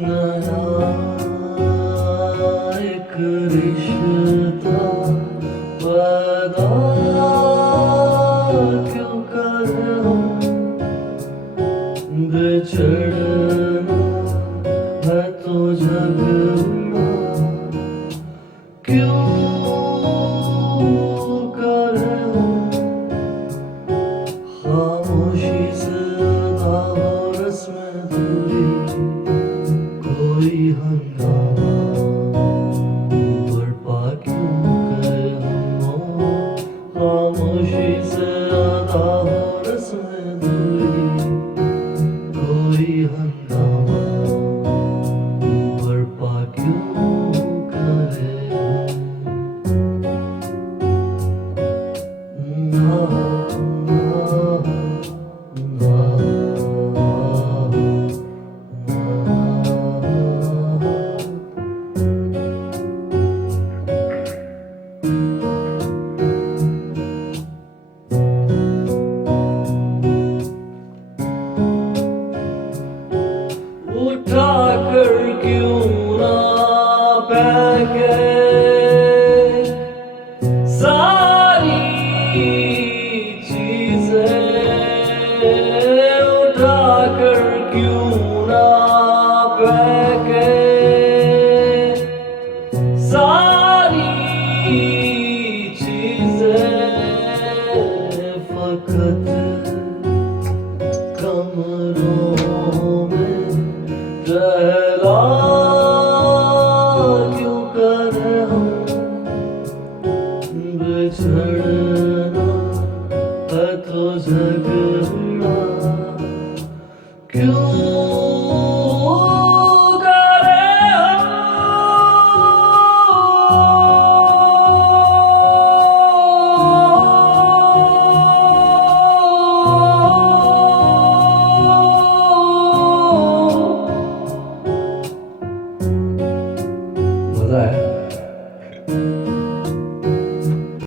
नया एक रिश्ता पैदा क्यों कर हम बिछड़ना है तो झगड़ना क्यों कर हम खामोशी से अदा हो रस्म दूरी कोई हंगामा बर्पा क्यों करे हम खामोशी से अदा हो रस्म दूरी कोई हंगामा बर्पा क्यों करे ना उठा कर क्यों ना फेंके सारी चीजें उठा कर क्यों ना फेंके सारी चीजें फकत कमरों में टहला क्यों कर हम बिछड़ना है तो झगड़ना क्यों करे हम? मजा है।